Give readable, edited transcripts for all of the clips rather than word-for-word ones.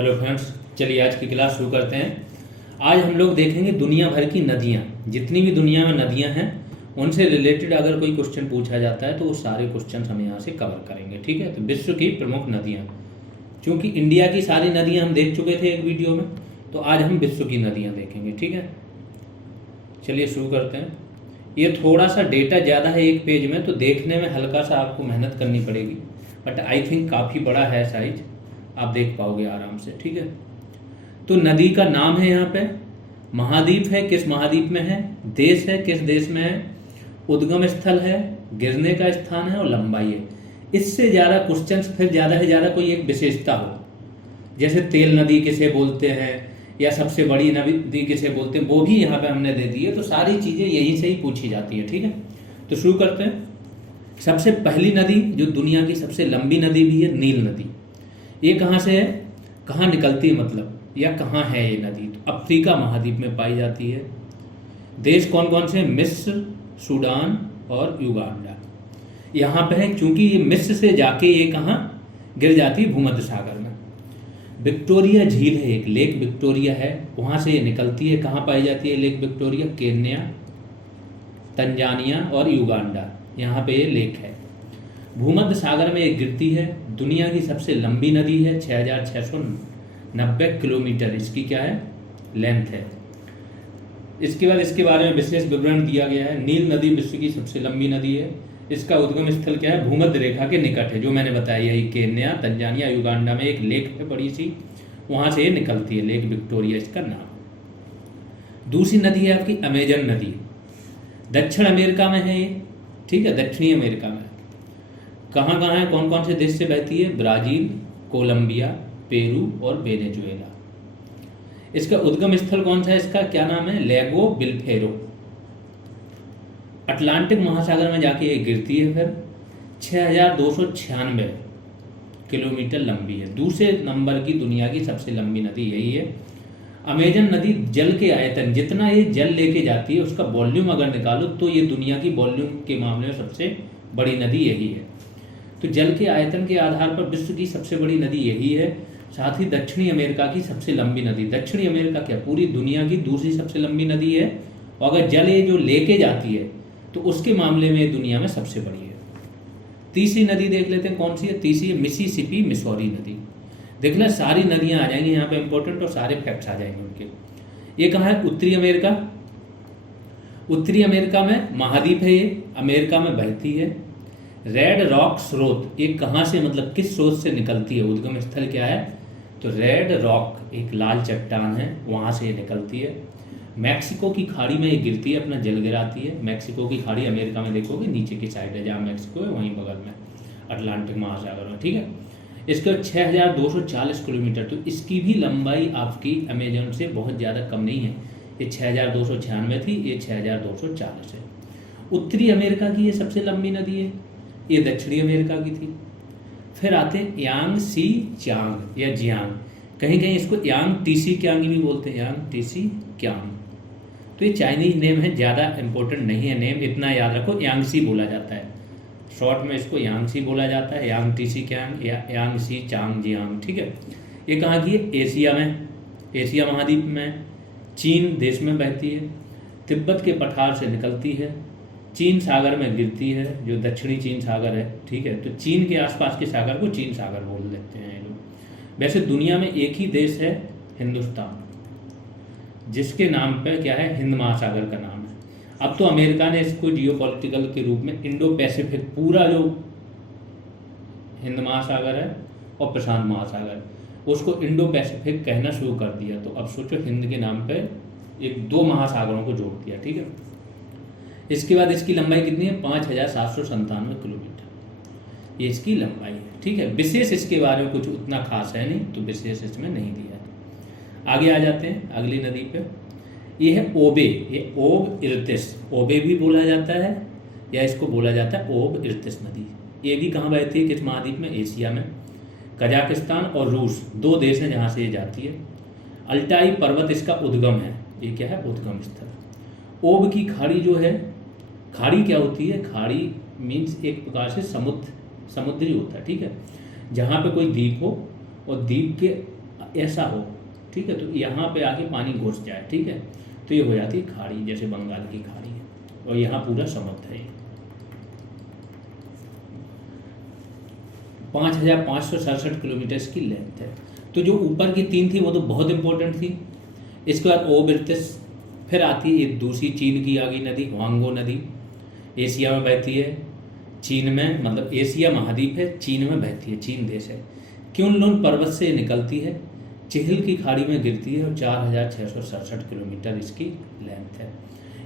Hello friends, चलिए आज की क्लास शुरू करते हैं। आज हम लोग देखेंगे दुनिया भर की नदियाँ, जितनी भी दुनिया में नदियाँ हैं उनसे रिलेटेड अगर कोई क्वेश्चन पूछा जाता है तो वो सारे क्वेश्चन हम यहाँ से कवर करेंगे। ठीक है, तो विश्व की प्रमुख नदियाँ, क्योंकि इंडिया की सारी नदियाँ हम देख चुके थे एक वीडियो में, तो आज हम विश्व की नदियाँ देखेंगे। ठीक है, चलिए शुरू करते हैं। ये थोड़ा सा डेटा ज़्यादा है एक पेज में, तो देखने में हल्का सा आपको मेहनत करनी पड़ेगी, बट आई थिंक काफ़ी बड़ा है साइज, आप देख पाओगे आराम से। ठीक है, तो नदी का नाम है यहाँ पे, महाद्वीप है किस महाद्वीप में है, देश है किस देश में है, उद्गम स्थल है, गिरने का स्थान है और लंबाई है। इससे ज़्यादा क्वेश्चंस फिर ज़्यादा से ज़्यादा कोई एक विशेषता हो, जैसे तेल नदी किसे बोलते हैं या सबसे बड़ी नदी किसे बोलते हैं, वो भी यहाँ पे हमने दे दी है। तो सारी चीज़ें यहीं से ही पूछी जाती है। ठीक है, तो शुरू करते हैं। सबसे पहली नदी जो दुनिया की सबसे लंबी नदी भी है, नील नदी। ये कहाँ से है, कहाँ निकलती है मतलब, या कहाँ है ये नदी? तो अफ्रीका महाद्वीप में पाई जाती है। देश कौन कौन से? मिस्र, सूडान और युगांडा यहाँ पे है, क्योंकि ये मिस्र से जाके ये कहाँ गिर जाती है? भूमध्य सागर में। विक्टोरिया झील है, एक लेक विक्टोरिया है, वहाँ से ये निकलती है। कहाँ पाई जाती है लेक विक्टोरिया? केन्या, तंजानिया और युगांडा, यहाँ पे ये लेक है। भूमध्य सागर में ये गिरती है। दुनिया की सबसे लंबी नदी है, 6690 किलोमीटर इसकी क्या है? लेंथ है। इसके बाद इसके बारे में विशेष विवरण दिया गया है। नील नदी विश्व की सबसे लंबी नदी है। इसका उद्गम स्थल क्या है? भूमध्य रेखा के निकट है, जो मैंने बताया है, केन्या, तंजानिया, युगांडा में एक लेक है बड़ी सी, वहाँ से ये निकलती है, लेक विक्टोरिया इसका नाम। दूसरी नदी है आपकी अमेजन नदी, दक्षिण अमेरिका में है ये। ठीक है, दक्षिणी अमेरिका में। कहाँ कहाँ है, कौन कौन से देश से बहती है? ब्राज़ील, कोलंबिया, पेरू और वेनेजुएला। इसका उद्गम स्थल कौन सा है? इसका क्या नाम है? लेगो बिलफेरो। अटलांटिक महासागर में जाके ये गिरती है। फिर 6296 किलोमीटर लंबी है। दूसरे नंबर की दुनिया की सबसे लंबी नदी यही है। अमेजन नदी जल के आयतन, जितना ये जल लेके जाती है उसका वॉल्यूम अगर निकालो तो ये दुनिया की वॉल्यूम के मामले में सबसे बड़ी नदी यही है। तो जल के आयतन के आधार पर विश्व की सबसे बड़ी नदी यही है। साथ ही दक्षिणी अमेरिका की सबसे लंबी नदी, दक्षिणी अमेरिका क्या पूरी दुनिया की दूसरी सबसे लंबी नदी है, और अगर जल ये जो लेके जाती है तो उसके मामले में दुनिया में सबसे बड़ी है। तीसरी नदी देख लेते हैं कौन सी है। तीसरी है मिसिसिपी मिसौरी नदी। देख लें, सारी नदियाँ आ जाएंगी यहाँ पे इंपॉर्टेंट, और सारे फैक्ट्स आ जाएंगे उनके। ये कहाँ है? उत्तरी अमेरिका। उत्तरी अमेरिका में महाद्वीप है ये, अमेरिका में बहती है। रेड रॉक स्रोत, ये कहाँ से मतलब किस स्रोत से निकलती है? उद्गम स्थल क्या है? तो रेड रॉक एक लाल चट्टान है, वहाँ से ये निकलती है। मैक्सिको की खाड़ी में ये गिरती है, अपना जल गिराती है। मैक्सिको की खाड़ी अमेरिका में देखोगे नीचे की साइड है, जहाँ मैक्सिको है वहीं बगल में अटलांटिक महासागर में। ठीक है, इसका 6240 किलोमीटर, तो इसकी भी लंबाई आपकी अमेजन से बहुत ज़्यादा कम नहीं है। ये 6296 थी, ये 6240 है। उत्तरी अमेरिका की ये सबसे लंबी नदी है, ये दक्षिणी अमेरिका की थी। फिर आते हैं यांग सी चांग या जियांग, कहीं कहीं इसको यांग टीसी क्यांग भी बोलते हैं, यांग टीसी क्यांग। तो ये चाइनीज नेम है, ज़्यादा इंपॉर्टेंट नहीं है नेम, इतना याद रखो, यांगसी बोला जाता है, शॉर्ट में इसको यांगसी बोला जाता है, यांग टीसी क्यांग या यांग सी चांग जियांग। ठीक है, ये कहाँ की है? एशिया में, एशिया महाद्वीप में, चीन देश में बहती है। तिब्बत के पठार से निकलती है, चीन सागर में गिरती है, जो दक्षिणी चीन सागर है। ठीक है, तो चीन के आसपास के सागर को चीन सागर बोल देते हैं ये लोग। वैसे दुनिया में एक ही देश है, हिंदुस्तान, जिसके नाम पर क्या है? हिंद महासागर का नाम है। अब तो अमेरिका ने इसको जियोपॉलिटिकल के रूप में इंडो पैसिफिक, पूरा जो हिंद महासागर है और प्रशांत महासागर, उसको इंडो पैसिफिक कहना शुरू कर दिया। तो अब सोचो, हिंद के नाम पे एक दो महासागरों को जोड़ दिया। ठीक है, इसके बाद इसकी लंबाई कितनी है? 5797 किलोमीटर, ये इसकी लंबाई है। ठीक है, विशेष इसके बारे में कुछ उतना खास है नहीं, तो विशेष इसमें नहीं दिया है। आगे आ जाते हैं अगली नदी पे। ये है ओबे, ये ओब इर्तिस, ओबे भी बोला जाता है या इसको बोला जाता है ओब इर्तिस नदी। ये भी कहाँ बहती है, किस महाद्वीप में? एशिया में। कजाकिस्तान और रूस दो देश हैं जहाँ से ये जाती है। अल्टाई पर्वत इसका उद्गम है, ये क्या है? उद्गम स्थल। ओब की खाड़ी जो है, खाड़ी क्या होती है? खाड़ी मीन्स एक प्रकार से समुद्री होता है। ठीक है, जहाँ पे कोई द्वीप हो और द्वीप के ऐसा हो, ठीक है, तो यहाँ पे आके पानी घुस जाए, ठीक है, तो ये हो जाती है खाड़ी, जैसे बंगाल की खाड़ी है, और यहाँ पूरा समुद्र है। 5,567 किलोमीटर की लेंथ है। तो जो ऊपर की 3 थी वो तो बहुत इंपॉर्टेंट थी। इसके बाद ओबिरतिस, फिर आती है ये दूसरी चीन की आ गई नदी, वांगो नदी, एशिया में बहती है, चीन में, मतलब एशिया महाद्वीप है, चीन में बहती है, चीन देश है। क्युनलुन पर्वत से निकलती है, चिहिल की खाड़ी में गिरती है और 4,667 किलोमीटर इसकी लेंथ है।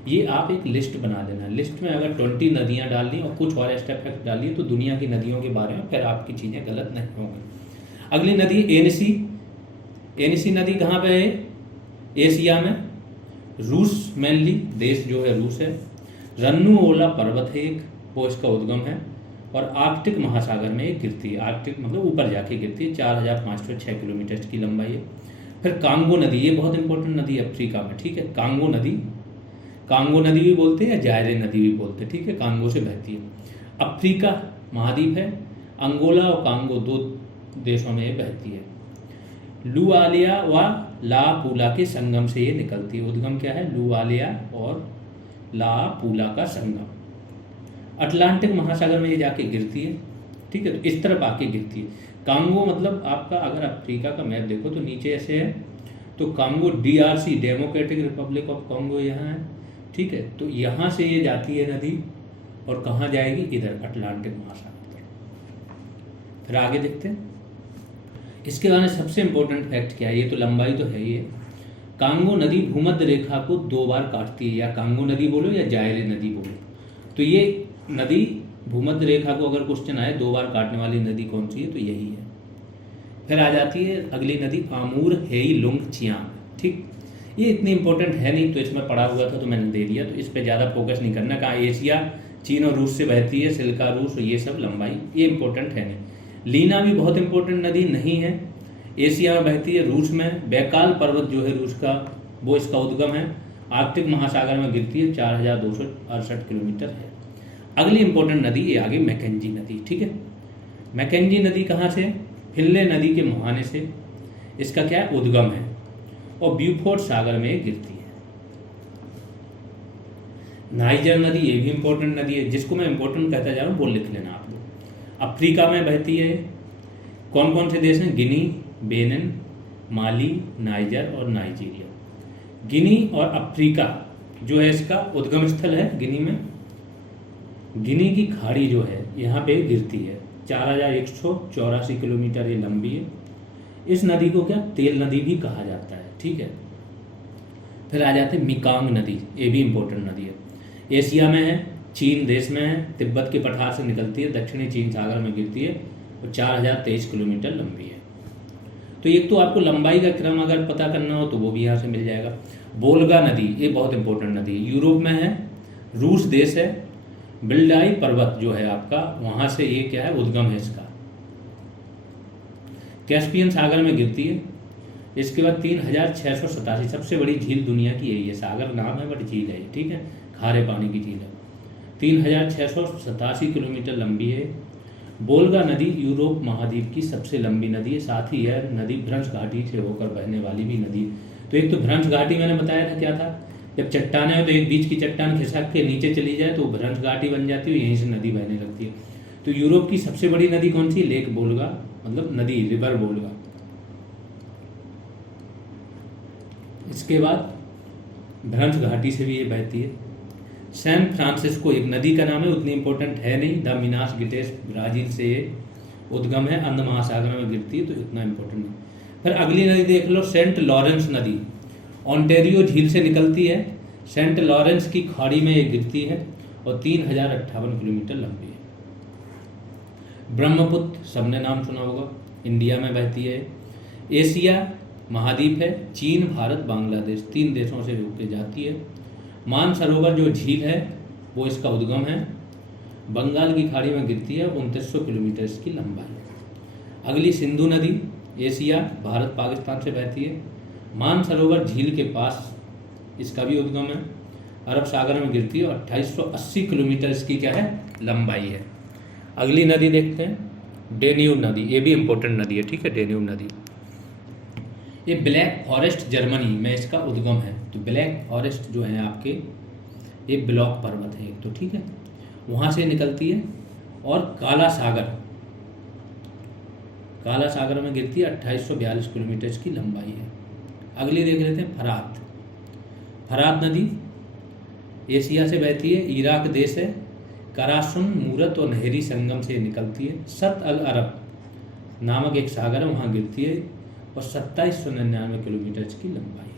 ये आप एक लिस्ट बना लेना, लिस्ट में अगर 20 नदियाँ डाल ली और कुछ और एक्स्ट्रा फैक्ट डालिए तो दुनिया की नदियों के बारे में फिर आपकी चीज़ें गलत नहीं होंगी। अगली नदी एनसी। एनसी नदी कहाँ पे है? एशिया में, रूस मेनली, देश जो है रूस है। रन्नुओला पर्वत है एक, वो इसका उद्गम है, और आर्कटिक महासागर में एक गिरती है। आर्कटिक मतलब ऊपर जाके गिरती है, 4,506 किलोमीटर की लंबाई है। फिर कांगो नदी, ये बहुत इंपॉर्टेंट नदी है अफ्रीका में, ठीक है, कांगो नदी, कांगो नदी भी बोलते हैं या जायरे नदी भी बोलते हैं, ठीक है, कांगो से बहती है। अफ्रीका महाद्वीप है, अंगोला और कांगो 2 देशों में ये बहती है। लुआलिया व ला पूला के संगम से ये निकलती है। उद्गम क्या है? लुआलिया और ला पूला का संगम। अटलांटिक महासागर में ये जाके गिरती है, ठीक है, तो इस तरफ आके गिरती है। कांगो मतलब आपका अगर अफ्रीका का मैप देखो तो नीचे ऐसे है, तो Congo DRC, democratic Republic of Congo यहाँ है, ठीक है, तो यहाँ से ये जाती है नदी और कहाँ जाएगी? इधर अटलांटिक महासागर तक। फिर आगे देखते हैं। इसके बारे में सबसे इंपॉर्टेंट फैक्ट क्या है? ये तो लंबाई तो है ही है। कांगो नदी भूमध्य रेखा को 2 बार काटती है, या कांगो नदी बोलो या जायरे नदी बोलो, तो ये नदी भूमध्य रेखा को अगर क्वेश्चन आए 2 बार काटने वाली नदी कौन सी है, तो यही है। फिर आ जाती है अगली नदी आमूर हेई लुंग चियांग, ठीक, ये इतनी इंपॉर्टेंट है नहीं, तो इसमें पढ़ा हुआ था तो मैंने दे दिया, तो इस पर ज़्यादा फोकस नहीं करना। कहाँ? एशिया, चीन और रूस से बहती है, सिल्का रूस, ये सब लंबाई ये इंपॉर्टेंट है नहीं। लीना भी बहुत इंपॉर्टेंट नदी नहीं है, एशिया में बहती है, रूस में। बैकाल पर्वत जो है रूस का, वो इसका उद्गम है, आर्कटिक महासागर में गिरती है, 4,268 किलोमीटर है। अगली इंपॉर्टेंट नदी ये आगे मैकेंजी नदी, ठीक है। मैकेंजी नदी कहाँ से? फिनले नदी के मुहाने से इसका क्या है? उद्गम है, और ब्यूफोर्ट सागर में गिरती है। नाइजर नदी, ये भी इंपॉर्टेंट नदी है, जिसको मैं इंपॉर्टेंट कहता जा रहा हूँ वो लिख लेना आप लोग। अफ्रीका में बहती है। कौन कौन से देश हैं? गिनी, बेनिन, माली, नाइजर और नाइजीरिया। गिनी और अफ्रीका जो है इसका उद्गम स्थल है गिनी में। गिनी की खाड़ी जो है यहाँ पे गिरती है, 4,184 किलोमीटर ये लंबी है। इस नदी को क्या तेल नदी भी कहा जाता है, ठीक है। फिर आ जाते हैं मिकांग नदी, ये भी इंपॉर्टेंट नदी है, एशिया में है, चीन देश में है, तिब्बत के पठार से निकलती है, दक्षिणी चीन सागर में गिरती है और 4,023 किलोमीटर लंबी है। तो एक तो आपको लंबाई का क्रम अगर पता करना हो तो वो भी यहाँ से मिल जाएगा। वोल्गा नदी, ये बहुत इंपॉर्टेंट नदी है, यूरोप में है, रूस देश है। बिल्डाई पर्वत जो है आपका, वहाँ से ये क्या है? उद्गम है इसका। कैस्पियन सागर में गिरती है। इसके बाद 3,687, सबसे बड़ी झील दुनिया की यही है, सागर नाम है बट झील है, ठीक है, खारे पानी की झील है। 3,687 किलोमीटर लंबी है। वोल्गा नदी यूरोप महाद्वीप की सबसे लंबी नदी है, साथ ही यह नदी भ्रंश घाटी से होकर बहने वाली भी नदी है। तो एक तो भ्रंश घाटी मैंने बताया था क्या था, जब चट्टाने हो तो एक बीच की चट्टान खिसक के नीचे चली जाए तो भ्रंश घाटी बन जाती है, यहीं से नदी बहने लगती है। तो यूरोप की सबसे बड़ी नदी कौन सी? लेक वोल्गा, मतलब नदी, रिवर वोल्गा। इसके बाद भ्रंश घाटी से भी ये बहती है। सैन फ्रांसिस्को एक नदी का नाम है, उतनी इंपॉर्टेंट है नहीं। द मिनास गिटेस, ब्राजील से ये उद्गम है, अंध महासागर में गिरती है, तो इतना इंपॉर्टेंट नहीं। फिर अगली नदी देख लो, सेंट लॉरेंस नदी, ओंटारियो झील से निकलती है, सेंट लॉरेंस की खाड़ी में ये गिरती है और 3,058 किलोमीटर लंबी है। ब्रह्मपुत्र, सबने नाम सुना होगा, इंडिया में बहती है। एशिया महाद्वीप है, चीन, भारत, बांग्लादेश, 3 देशों से होकर जाती है। मानसरोवर जो झील है वो इसका उद्गम है, बंगाल की खाड़ी में गिरती है, 2900 किलोमीटर इसकी लंबाई है। अगली सिंधु नदी, एशिया, भारत, पाकिस्तान से बहती है। मानसरोवर झील के पास इसका भी उद्गम है, अरब सागर में गिरती है और 2880 किलोमीटर इसकी क्या है? लंबाई है। अगली नदी देखते हैं, डेन्यूब नदी, ये भी इंपॉर्टेंट नदी है, ठीक है, डेन्यूब नदी। ये ब्लैक फॉरेस्ट जर्मनी में इसका उद्गम है। तो ब्लैक फॉरेस्ट जो है आपके, ये ब्लॉक पर्वत है एक तो, ठीक है, वहाँ से निकलती है। और काला सागर में गिरती है, 2842 किलोमीटर की लंबाई है। अगली देख लेते हैं फरात नदी एशिया से बहती है, इराक देश है, करासुन, मूरत और नहरी संगम से निकलती है। सत अल अरब नामक एक सागर है, वहाँ गिरती है और 2799 किलोमीटर की लंबाई है।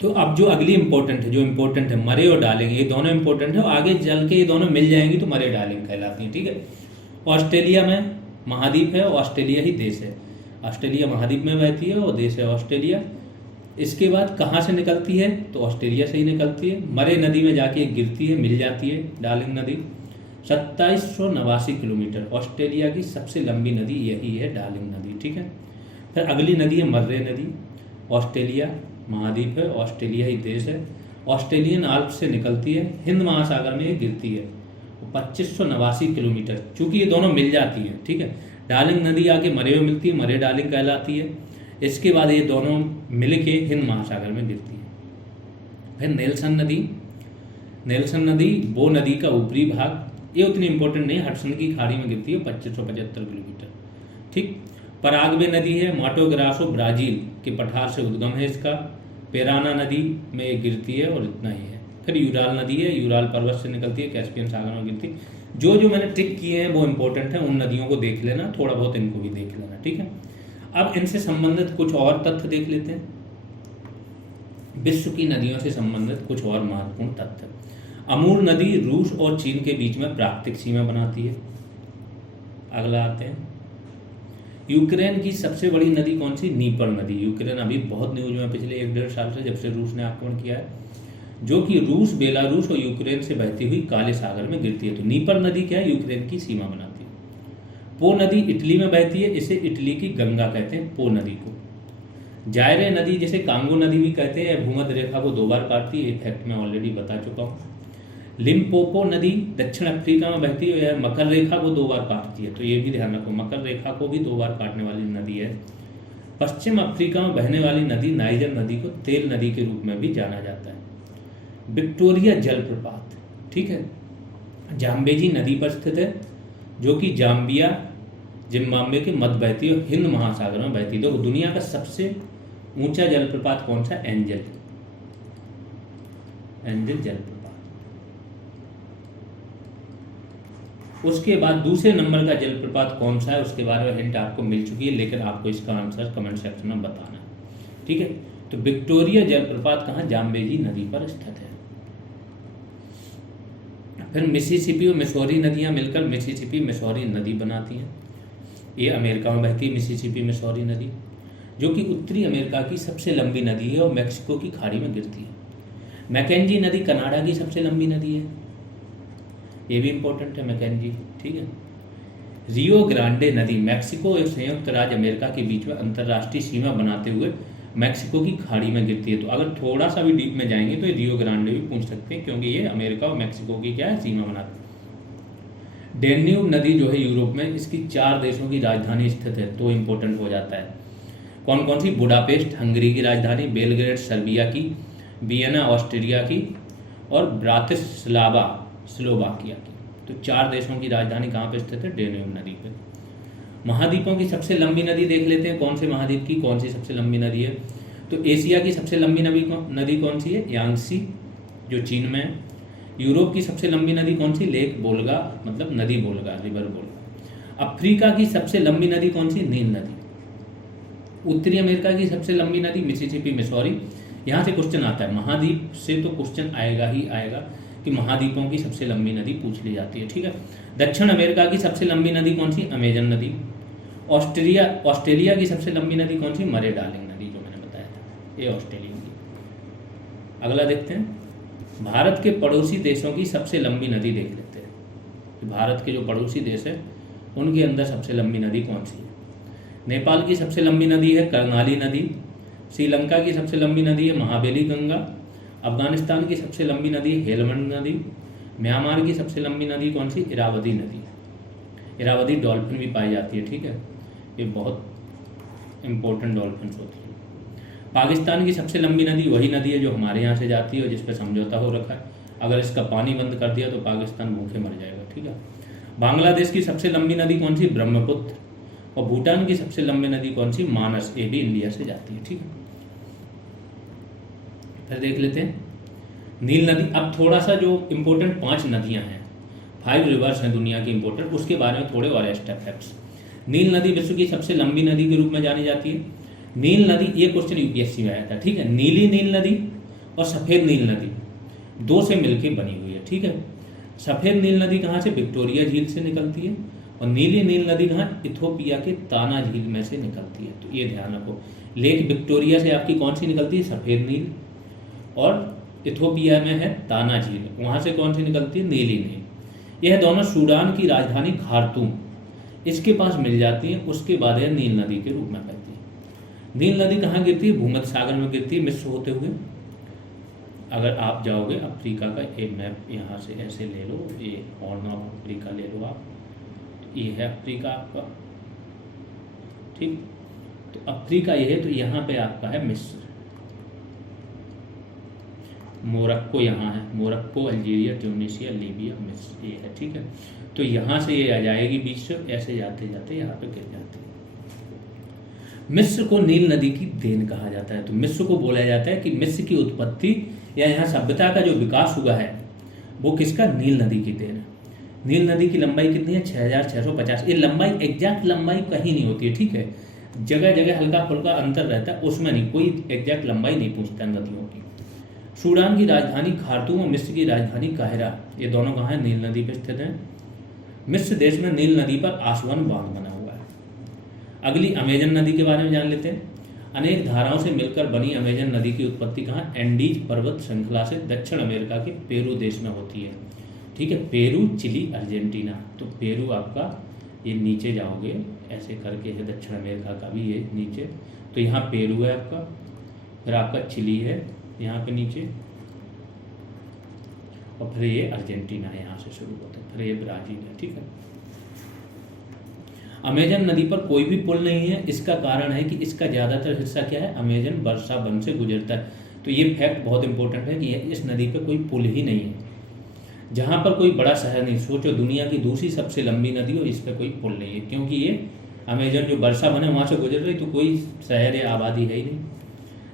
तो अब जो अगली इम्पोर्टेंट है मरे और डार्लिंग, ये दोनों इम्पोर्टेंट है और आगे चल के ये दोनों मिल जाएंगी तो मरे डार्लिंग कहलाती हैं, ठीक है। ऑस्ट्रेलिया में महाद्वीप है, ऑस्ट्रेलिया ही देश है। ऑस्ट्रेलिया महाद्वीप में बहती है और देश है ऑस्ट्रेलिया। इसके बाद कहाँ से निकलती है, तो ऑस्ट्रेलिया से ही निकलती है। मरे नदी में जाके गिरती है, मिल जाती है डार्लिंग नदी। 2789 किलोमीटर, ऑस्ट्रेलिया की सबसे लंबी नदी यही है डार्लिंग नदी, ठीक है। फिर अगली नदी है मर्रे नदी, ऑस्ट्रेलिया महाद्वीप है, ऑस्ट्रेलिया ही देश है। ऑस्ट्रेलियन आल्प्स से निकलती है, हिंद महासागर में ये गिरती है 2589 किलोमीटर। चूँकि ये दोनों मिल जाती हैं, ठीक है, डार्लिंग नदी आके मरे में मिलती है, मरे डार्लिंग कहलाती है। इसके बाद ये दोनों मिल के हिंद महासागर में गिरती है। फिर नेल्सन नदी वो नदी का ऊपरी भाग, ये उतनी इंपॉर्टेंट नहीं, हडसन की खाड़ी में गिरती है 2575 किलोमीटर, ठीक। पराग्वे नदी है, माटो ग्रासो ब्राजील के पठार से उद्गम है इसका। पेराना नदी में ये गिरती है और इतना ही है। फिर यूराल नदी है, यूराल पर्वत से निकलती है, कैस्पियन सागर में गिरती है। जो मैंने टिक किए हैं वो इंपॉर्टेंट है, उन नदियों को देख लेना, थोड़ा बहुत इनको भी देख लेना, ठीक है। अब इनसे संबंधित कुछ और तथ्य देख लेते हैं, विश्व की नदियों से संबंधित कुछ और महत्वपूर्ण तथ्य। अमूर नदी रूस और चीन के बीच में प्राकृतिक सीमा बनाती है। अगला आते हैं, यूक्रेन की सबसे बड़ी नदी कौन सी, नीपर नदी। यूक्रेन अभी बहुत न्यूज में पिछले 1-1.5 साल से, जब से रूस ने आक्रमण किया है, जो कि रूस, बेलारूस और यूक्रेन से बहती हुई काले सागर में गिरती है। तो नीपर नदी क्या है, यूक्रेन की सीमा बनाती है। पो नदी इटली में बहती है, इसे इटली की गंगा कहते हैं, पो नदी को। जायरे नदी जिसे कांगो नदी भी कहते हैं, भूमध्य रेखा को 2 बार काटती है, फैक्ट मैं ऑलरेडी बता चुका हूँ। लिम्पोपो नदी दक्षिण अफ्रीका में बहती है, यह मकर रेखा को 2 बार काटती है, तो ये भी ध्यान रखो, मकर रेखा को भी 2 बार काटने वाली नदी है। पश्चिम अफ्रीका में बहने वाली नदी नाइजर नदी को तेल नदी के रूप में भी जाना जाता है। विक्टोरिया जलप्रपात, ठीक है, जाम्बेजी नदी पर स्थित है, जो कि जाम्बिया जिम्बाब्वे के मध्य बहती है और हिंद महासागर में बहती है। तो दुनिया का सबसे ऊंचा जलप्रपात कौन सा, एंजल जलप्रपात। उसके बाद दूसरे नंबर का जलप्रपात कौन सा है, उसके बारे में हिंट आपको मिल चुकी है, लेकिन आपको इसका आंसर कमेंट सेक्शन में बताना है, ठीक है। तो विक्टोरिया जलप्रपात कहाँ, जाम्बेजी नदी पर स्थित है। फिर मिसिसिपी और मिसौरी नदियाँ मिलकर मिसिसिपी मिसौरी नदी बनाती हैं। ये अमेरिका में बहती है मिसिसिपी मिसौरी नदी, जो कि उत्तरी अमेरिका की सबसे लंबी नदी है और मैक्सिको की खाड़ी में गिरती है। मैकेंजी नदी कनाडा की सबसे लंबी नदी है, ये भी इंपॉर्टेंट है मैकेंजी, ठीक है। रियो ग्रांडे नदी मैक्सिको और संयुक्त राज्य अमेरिका के बीच में अंतर्राष्ट्रीय सीमा बनाते हुए मैक्सिको की खाड़ी में गिरती है। तो अगर थोड़ा सा भी डीप में जाएंगे तो रियो ग्रांडे भी पूछ सकते हैं, क्योंकि ये अमेरिका और मैक्सिको की क्या है, सीमा बनाती है। डेन्यूब नदी जो है यूरोप में, इसकी 4 देशों की राजधानी स्थित है, तो इंपॉर्टेंट हो जाता है। कौन कौन सी, बुडापेस्ट हंगरी की राजधानी, बेलग्रेड सर्बिया की, वियना ऑस्ट्रिया की और ब्रातिस्लावा स्लोवाकिया की। तो 4 देशों की राजधानी कहाँ पे स्थित है, डेन्यूब नदी पे। महाद्वीपों की सबसे लंबी नदी देख लेते हैं, कौन से महाद्वीप की कौन सी सबसे लंबी नदी है। तो एशिया की सबसे लंबी नदी कौन सी है, यांगसी, जो चीन में है। यूरोप की सबसे लंबी नदी कौन सी, लेक वोल्गा, मतलब नदी वोल्गा, रिवर वोल्गा। अफ्रीका की सबसे लंबी नदी कौन सी, नील नदी। उत्तरी अमेरिका की सबसे लंबी नदी मिसिसिपी मिसौरी। यहाँ से क्वेश्चन आता है, महाद्वीप से तो क्वेश्चन आएगा ही आएगा कि महाद्वीपों की सबसे लंबी नदी पूछ ली जाती है, ठीक है। दक्षिण अमेरिका की सबसे लंबी नदी कौन सी, अमेजन नदी। ऑस्ट्रेलिया की सबसे लंबी नदी कौन सी, मरे डार्लिंग नदी, जो मैंने बताया था, ये ऑस्ट्रेलिया की। अगला देखते हैं, भारत के पड़ोसी देशों की सबसे लंबी नदी देख लेते हैं। भारत के जो पड़ोसी देश है उनके अंदर सबसे लंबी नदी कौन सी है। नेपाल की सबसे लंबी नदी है कर्णाली नदी। श्रीलंका की सबसे लंबी नदी है महाबेली गंगा। अफगानिस्तान की सबसे लंबी नदी है हेलमंड नदी। म्यांमार की सबसे लंबी नदी कौन सी, इरावदी नदी। इरावदी डॉल्फिन भी पाई जाती है, ठीक है, ये बहुत इम्पोर्टेंट डॉल्फिन्स होती है। पाकिस्तान की सबसे लंबी नदी वही नदी है जो हमारे यहाँ से जाती है और जिस पर समझौता हो रखा है। अगर इसका पानी बंद कर दिया तो पाकिस्तान भूखे मर जाएगा, ठीक है। बांग्लादेश की सबसे लंबी नदी कौन सी? ब्रह्मपुत्र। और भूटान की सबसे लंबी नदी कौन सी? मानस। ये भी इंडिया से जाती है, ठीक है। फिर देख लेते हैं नील नदी। अब थोड़ा सा जो इम्पोर्टेंट 5 नदियाँ हैं, 5 रिवर्स हैं दुनिया की इम्पोर्टेंट, उसके बारे में थोड़े और एक्स्ट्रा फैक्ट्स। नील नदी विश्व की सबसे लंबी नदी के रूप में जानी जाती है। नील नदी, ये क्वेश्चन यूपीएससी में आया था, ठीक है। नीली नील नदी और सफ़ेद नील नदी 2 से मिलकर बनी हुई है, ठीक है। सफ़ेद नील नदी कहाँ से? विक्टोरिया झील से निकलती है। और नीली नील नदी कहाँ? इथोपिया के ताना झील में से निकलती है। तो ये ध्यान रखो, लेक विक्टोरिया से आपकी कौन सी निकलती है? सफ़ेद नील। और इथोपिया में है ताना झील, वहाँ से कौन सी निकलती है? नीली नील। यह दोनों सूडान की राजधानी खार्तूम इसके पास मिल जाती है। उसके बाद यह नील नदी के रूप में बहती है। नील नदी कहाँ गिरती है? भूमध्य सागर में गिरती है, मिस्र होते हुए। अगर आप जाओगे अफ्रीका का एक मैप यहाँ से ऐसे ले लो, ये हॉर्न ऑफ अफ्रीका ले लो आप, ये है अफ्रीका आपका, ठीक। तो अफ्रीका ये है, तो यहाँ पे आपका है मिस्र। मोरक्को यहाँ है, मोरक्को, अल्जीरिया, ट्यूनीशिया, लीबिया, मिस्र, ये है, ठीक है। तो यहाँ से ये आ जाएगी बीच से, ऐसे जाते जाते यहाँ पे गिर जाती है। मिस्र को नील नदी की देन कहा जाता है। तो मिस्र को बोला जाता है कि मिस्र की उत्पत्ति या यहाँ सभ्यता का जो विकास हुआ है वो किसका? नील नदी की देन है। नील नदी की लंबाई कितनी है? 6650। ये लंबाई, एग्जैक्ट लंबाई कहीं नहीं होती है, ठीक है। जगह जगह हल्का फुल्का अंतर रहता है, उसमें नहीं, कोई एग्जैक्ट लंबाई नहीं पूछता नदियों की। सूडान की राजधानी खार्तूम और मिस्र की राजधानी काहिरा, ये दोनों कहाँ है? नील नदी पर स्थित हैं। मिस्र देश में नील नदी पर आसवन बांध बना हुआ है। अगली अमेजन नदी के बारे में जान लेते हैं। अनेक धाराओं से मिलकर बनी अमेजन नदी की उत्पत्ति कहाँ? एंडीज पर्वत श्रृंखला से दक्षिण अमेरिका के पेरू देश में होती है, ठीक है। Peru, Chile, Argentina. तो पेरू आपका ये नीचे जाओगे ऐसे करके है, दक्षिण अमेरिका का भी ये नीचे, तो यहाँ पेरू है आपका, फिर आपका चिली है यहाँ पे नीचे, और फिर ये अर्जेंटीना है, यहाँ से शुरू होता है, फिर ये ब्राज़ील है, ठीक है। अमेजन नदी पर कोई भी पुल नहीं है। इसका कारण है कि इसका ज़्यादातर हिस्सा क्या है? अमेजन वर्षा वन से गुजरता है। तो ये फैक्ट बहुत इंपॉर्टेंट है कि इस नदी पर कोई पुल ही नहीं है। जहाँ पर कोई बड़ा शहर नहीं, सोचो दुनिया की दूसरी सबसे लंबी नदी और इस पर कोई पुल नहीं है, क्योंकि ये अमेजन जो वर्षा वन है वहाँ से गुजर रही, तो कोई शहर या आबादी है ही नहीं,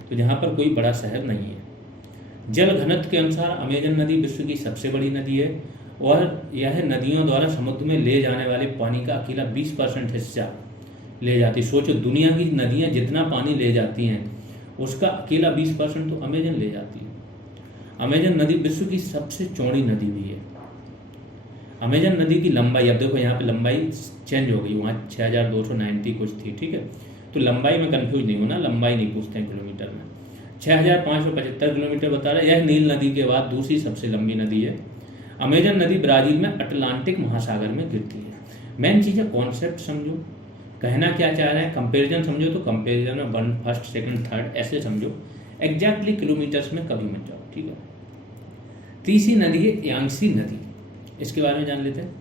तो जहाँ पर कोई बड़ा शहर नहीं है। जल घनत्व के अनुसार अमेजन नदी विश्व की सबसे बड़ी नदी है और यह नदियों द्वारा समुद्र में ले जाने वाले पानी का अकेला 20% हिस्सा ले जाती है। सोचो दुनिया की नदियाँ जितना पानी ले जाती हैं उसका अकेला 20% तो अमेजन ले जाती है। अमेजन नदी विश्व की सबसे चौड़ी नदी भी है। अमेजन नदी की लंबाई, अब देखो यहाँ पे लंबाई चेंज हो गई, वहाँ 6290 कुछ थी, ठीक है। तो लंबाई में कंफ्यूज नहीं होना, लंबाई नहीं पूछते हैं किलोमीटर में। 6575 किलोमीटर बता रहा है। यह नील नदी के बाद दूसरी सबसे लंबी नदी है। अमेजन नदी ब्राज़ील में अटलांटिक महासागर में गिरती है। मेन चीज़ है कॉन्सेप्ट समझो, कहना क्या चाह रहे हैं, कंपेरिजन समझो, तो कंपेरिजन में 1, फर्स्ट, सेकंड, थर्ड ऐसे समझो, एग्जैक्टली किलोमीटर्स में कभी मत जाओ, ठीक है। तीसरी नदी है यांगसी नदी, इसके बारे में जान लेते हैं।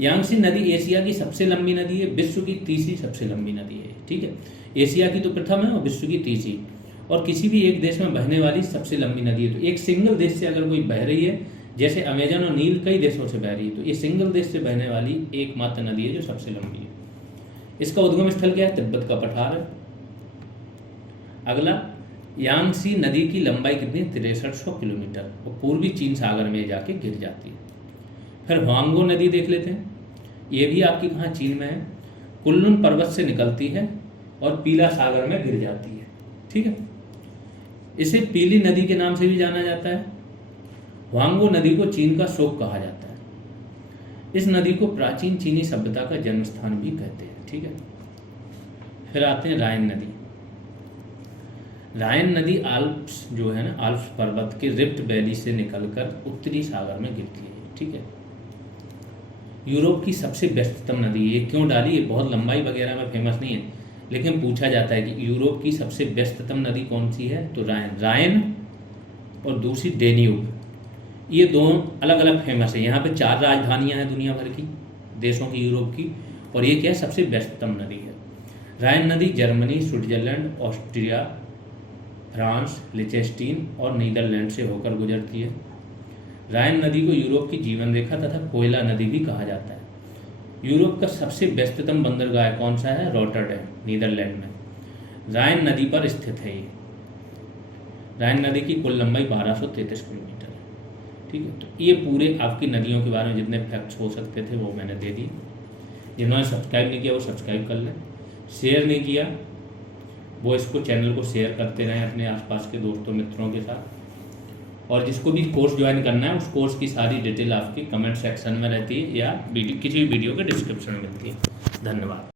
यांगसी नदी एशिया की सबसे लंबी नदी है, विश्व की तीसरी सबसे लंबी नदी है, ठीक है। एशिया की तो प्रथम है और विश्व की तीसरी, और किसी भी एक देश में बहने वाली सबसे लंबी नदी है। तो एक सिंगल देश से अगर कोई बह रही है, जैसे अमेजन और नील कई देशों से बह रही है, तो ये सिंगल देश से बहने वाली एकमात्र नदी है जो सबसे लंबी है। इसका उद्गम स्थल क्या है? तिब्बत का पठार है। अगला, यांगसी नदी की लंबाई कितनी? 6300 किलोमीटर, और पूर्वी चीन सागर में जाके गिर जाती है। फिर हुआंगो नदी देख लेते हैं। ये भी आपकी कहाँ? चीन में है। कुनलुन पर्वत से निकलती है और पीला सागर में गिर जाती है, ठीक है। इसे पीली नदी के नाम से भी जाना जाता है। हुआंगो नदी को चीन का शोक कहा जाता है। इस नदी को प्राचीन चीनी सभ्यता का जन्म स्थान भी कहते हैं, ठीक है। फिर आते हैं राइन नदी। राइन नदी आल्प्स जो है ना, आल्प्स पर्वत के रिफ्ट वैली से निकलकर उत्तरी सागर में गिरती है, ठीक है। यूरोप की सबसे व्यस्ततम नदी, ये क्यों डाली? ये बहुत लंबाई वगैरह में फेमस नहीं है, लेकिन पूछा जाता है कि यूरोप की सबसे व्यस्ततम नदी कौन सी है? तो राइन और दूसरी डेन्यूब, ये दोनों अलग अलग फेमस है। यहाँ पे 4 राजधानियाँ हैं दुनिया भर की देशों की, यूरोप की, और ये क्या है? सबसे व्यस्ततम नदी है। राइन नदी जर्मनी, स्विट्जरलैंड, ऑस्ट्रिया, फ्रांस, लिechtenstein और नीदरलैंड से होकर गुजरती है। राइन नदी को यूरोप की जीवन रेखा तथा कोयला नदी भी कहा जाता है। यूरोप का सबसे व्यस्ततम बंदरगाह कौन सा है? रॉटरडैम, नीदरलैंड में। राइन नदी पर स्थित है ये। राइन नदी की कुल लंबाई 1233 किलोमीटर है। ठीक है, तो ये पूरे आपकी नदियों के बारे में जितने फैक्ट्स हो सकते थे वो मैंने दे दिए। जिन्होंने सब्सक्राइब नहीं किया वो सब्सक्राइब कर लें, शेयर नहीं किया वो इसको चैनल को शेयर करते रहें अपने आसपास के दोस्तों मित्रों के साथ। और जिसको भी कोर्स ज्वाइन करना है उस कोर्स की सारी डिटेल आपकी कमेंट सेक्शन में रहती है या किसी भी वीडियो के डिस्क्रिप्शन में मिलती है। धन्यवाद।